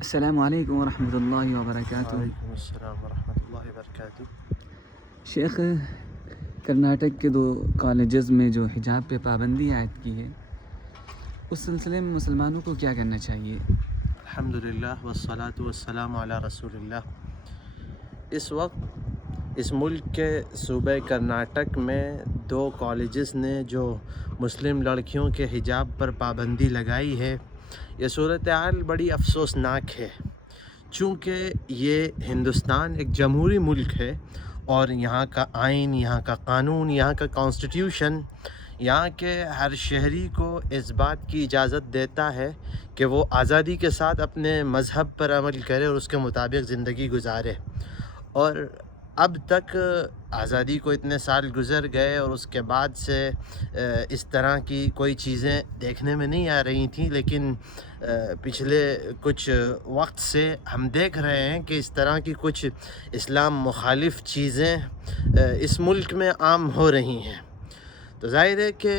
السلام علیکم ورحمۃ اللہ وبرکاتہ۔ وعلیکم السلام ورحمۃ اللہ وبرکاتہ۔ شیخ، کرناٹک کے 2 کالجز میں جو حجاب پہ پابندی عائد کی ہے، اس سلسلے میں مسلمانوں کو کیا کرنا چاہیے؟ الحمدللہ والصلاة والسلام علی رسول اللہ۔ اس وقت اس ملک کے صوبہ کرناٹک میں 2 کالجز نے جو مسلم لڑکیوں کے حجاب پر پابندی لگائی ہے، یہ صورتحال بڑی افسوسناک ہے، چونکہ یہ ہندوستان ایک جمہوری ملک ہے اور یہاں کا آئین، یہاں کا قانون، یہاں کا کانسٹیٹیوشن یہاں کے ہر شہری کو اس بات کی اجازت دیتا ہے کہ وہ آزادی کے ساتھ اپنے مذہب پر عمل کرے اور اس کے مطابق زندگی گزارے۔ اور اب تک آزادی کو اتنے سال گزر گئے اور اس کے بعد سے اس طرح کی کوئی چیزیں دیکھنے میں نہیں آ رہی تھیں، لیکن پچھلے کچھ وقت سے ہم دیکھ رہے ہیں کہ اس طرح کی کچھ اسلام مخالف چیزیں اس ملک میں عام ہو رہی ہیں۔ تو ظاہر ہے کہ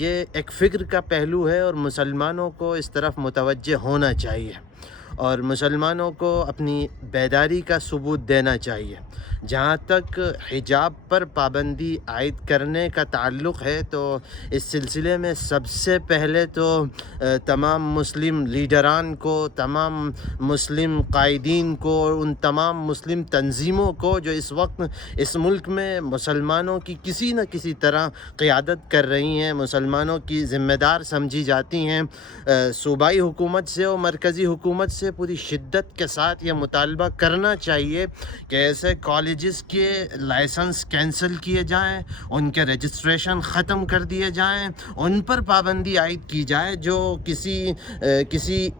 یہ ایک فکر کا پہلو ہے اور مسلمانوں کو اس طرف متوجہ ہونا چاہیے اور مسلمانوں کو اپنی بیداری کا ثبوت دینا چاہیے۔ جہاں تک حجاب پر پابندی عائد کرنے کا تعلق ہے تو اس سلسلے میں سب سے پہلے تو تمام مسلم لیڈران کو، تمام مسلم قائدین کو اور ان تمام مسلم تنظیموں کو جو اس وقت اس ملک میں مسلمانوں کی کسی نہ کسی طرح قیادت کر رہی ہیں، مسلمانوں کی ذمہ دار سمجھی جاتی ہیں، صوبائی حکومت سے اور مرکزی حکومت سے پوری شدت کے ساتھ یہ مطالبہ کرنا چاہیے کہ ایسے کالجز کے لائسنس کینسل کیے جائیں، ان کے رجسٹریشن ختم کر دیے جائیں، ان پر پابندی عائد کی جائے جو کسی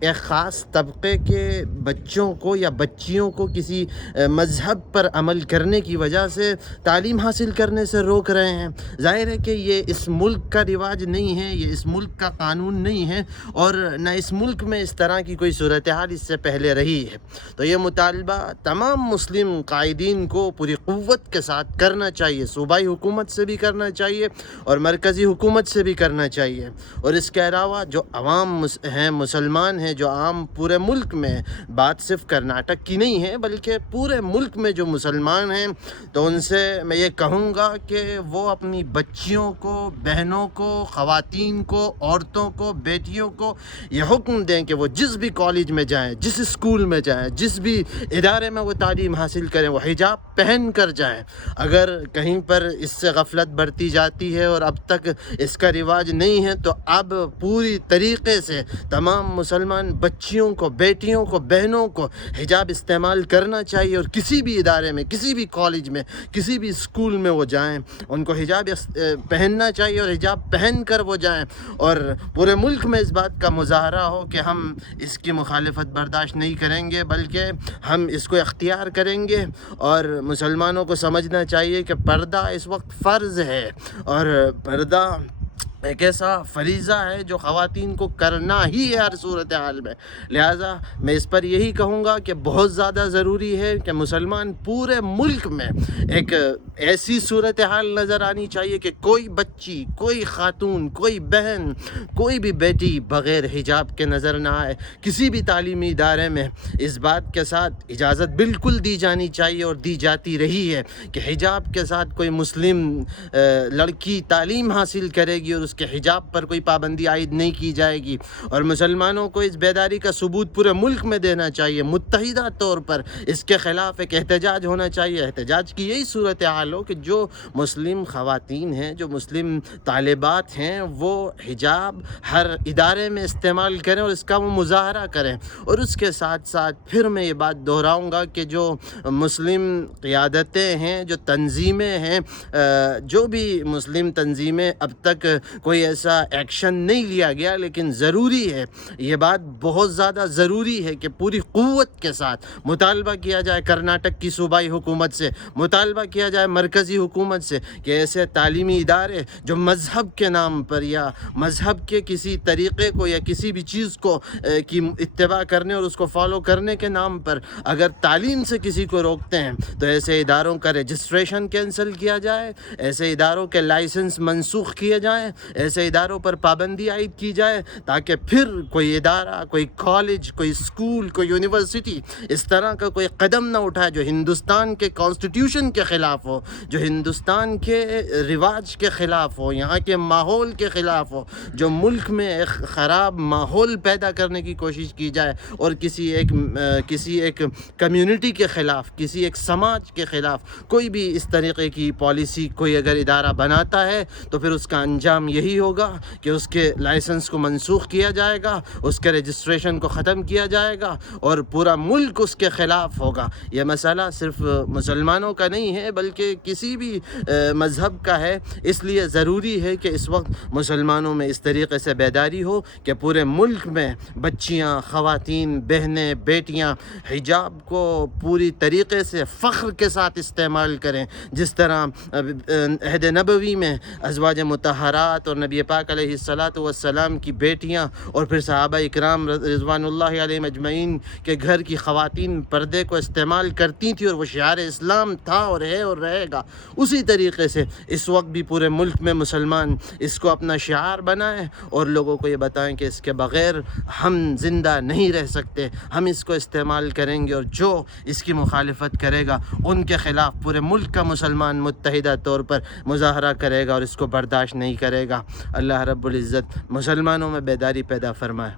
ایک خاص طبقے کے بچوں کو یا بچیوں کو کسی مذہب پر عمل کرنے کی وجہ سے تعلیم حاصل کرنے سے روک رہے ہیں۔ ظاہر ہے کہ یہ اس ملک کا رواج نہیں ہے، یہ اس ملک کا قانون نہیں ہے اور نہ اس ملک میں اس طرح کی کوئی صورتحال اس سے پہلے رہی ہے۔ تو یہ مطالبہ تمام مسلم قائدین کو پوری قوت کے ساتھ کرنا چاہیے، صوبائی حکومت سے بھی کرنا چاہیے اور مرکزی حکومت سے بھی کرنا چاہیے۔ اور اس کے علاوہ جو عوام ہیں، مسلمان ہیں، جو عام پورے ملک میں، بات صرف کرناٹک کی نہیں ہے بلکہ پورے ملک میں جو مسلمان ہیں، تو ان سے میں یہ کہوں گا کہ وہ اپنی بچیوں کو، بہنوں کو، خواتین کو، عورتوں کو، بیٹیوں کو یہ حکم دیں کہ وہ جس بھی کالج میں جائیں، جس اسکول میں جائیں، جس بھی ادارے میں وہ تعلیم حاصل کریں، وہ حجاب پہن کر جائیں۔ اگر کہیں پر اس سے غفلت برتی جاتی ہے اور اب تک اس کا رواج نہیں ہے تو اب پوری طریقے سے تمام مسلمان بچیوں کو، بیٹیوں کو، بہنوں کو حجاب استعمال کرنا چاہیے اور کسی بھی ادارے میں، کسی بھی کالج میں، کسی بھی اسکول میں وہ جائیں، ان کو حجاب پہننا چاہیے اور حجاب پہن کر وہ جائیں اور پورے ملک میں اس بات کا مظاہرہ ہو کہ ہم اس کی مخالفت برداشت نہیں کریں گے بلکہ ہم اس کو اختیار کریں گے۔ اور مسلمانوں کو سمجھنا چاہیے کہ پردہ اس وقت فرض ہے اور پردہ ایک ایسا فریضہ ہے جو خواتین کو کرنا ہی ہے ہر صورتحال میں۔ لہٰذا میں اس پر یہی کہوں گا کہ بہت زیادہ ضروری ہے کہ مسلمان پورے ملک میں ایک ایسی صورتحال نظر آنی چاہیے کہ کوئی بچی، کوئی خاتون، کوئی بہن، کوئی بھی بیٹی بغیر حجاب کے نظر نہ آئے۔ کسی بھی تعلیمی ادارے میں اس بات کے ساتھ اجازت بالکل دی جانی چاہیے اور دی جاتی رہی ہے کہ حجاب کے ساتھ کوئی مسلم لڑکی تعلیم حاصل کرے گی اور اس کے حجاب پر کوئی پابندی عائد نہیں کی جائے گی۔ اور مسلمانوں کو اس بیداری کا ثبوت پورے ملک میں دینا چاہیے، متحدہ طور پر اس کے خلاف ایک احتجاج ہونا چاہیے۔ احتجاج کی یہی صورتحال ہو کہ جو مسلم خواتین ہیں، جو مسلم طالبات ہیں، وہ حجاب ہر ادارے میں استعمال کریں اور اس کا وہ مظاہرہ کریں۔ اور اس کے ساتھ ساتھ پھر میں یہ بات دہراؤں گا کہ جو مسلم قیادتیں ہیں، جو تنظیمیں ہیں، جو بھی مسلم تنظیمیں، اب تک کوئی ایسا ایکشن نہیں لیا گیا لیکن ضروری ہے، یہ بات بہت زیادہ ضروری ہے کہ پوری قوت کے ساتھ مطالبہ کیا جائے کرناٹک کی صوبائی حکومت سے، مطالبہ کیا جائے مرکزی حکومت سے کہ ایسے تعلیمی ادارے جو مذہب کے نام پر یا مذہب کے کسی طریقے کو یا کسی بھی چیز کو کی اتباع کرنے اور اس کو فالو کرنے کے نام پر اگر تعلیم سے کسی کو روکتے ہیں تو ایسے اداروں کا رجسٹریشن کینسل کیا جائے، ایسے اداروں کے لائسنس منسوخ کیے جائیں، ایسے اداروں پر پابندی عائد کی جائے تاکہ پھر کوئی ادارہ، کوئی کالج، کوئی اسکول، کوئی یونیورسٹی اس طرح کا کوئی قدم نہ اٹھائے جو ہندوستان کے کانسٹیٹیوشن کے خلاف ہو، جو ہندوستان کے رواج کے خلاف ہو، یہاں کے ماحول کے خلاف ہو، جو ملک میں ایک خراب ماحول پیدا کرنے کی کوشش کی جائے اور کسی ایک کمیونٹی کے خلاف، کسی ایک سماج کے خلاف کوئی بھی اس طریقے کی پالیسی کوئی اگر ادارہ بناتا ہے تو پھر اس کا انجام یہی ہوگا کہ اس کے لائسنس کو منسوخ کیا جائے گا، اس کے رجسٹریشن کو ختم کیا جائے گا اور پورا ملک اس کے خلاف ہوگا۔ یہ مسئلہ صرف مسلمانوں کا نہیں ہے بلکہ کسی بھی مذہب کا ہے، اس لیے ضروری ہے کہ اس وقت مسلمانوں میں اس طریقے سے بیداری ہو کہ پورے ملک میں بچیاں، خواتین، بہنیں، بیٹیاں حجاب کو پوری طریقے سے فخر کے ساتھ استعمال کریں، جس طرح عہد نبوی میں ازواج مطہرات اور نبی پاک علیہ السلام کی بیٹیاں اور پھر صحابہ اکرام رضوان اللہ علیہم اجمعین کے گھر کی خواتین پردے کو استعمال کرتی تھیں اور وہ شعار اسلام تھا اور ہے اور رہے گا، اسی طریقے سے اس وقت بھی پورے ملک میں مسلمان اس کو اپنا شعار بنائیں اور لوگوں کو یہ بتائیں کہ اس کے بغیر ہم زندہ نہیں رہ سکتے، ہم اس کو استعمال کریں گے اور جو اس کی مخالفت کرے گا ان کے خلاف پورے ملک کا مسلمان متحدہ طور پر مظاہرہ کرے گا اور اس کو برداشت نہیں کرے گا۔ اللہ رب العزت مسلمانوں میں بیداری پیدا فرمائے۔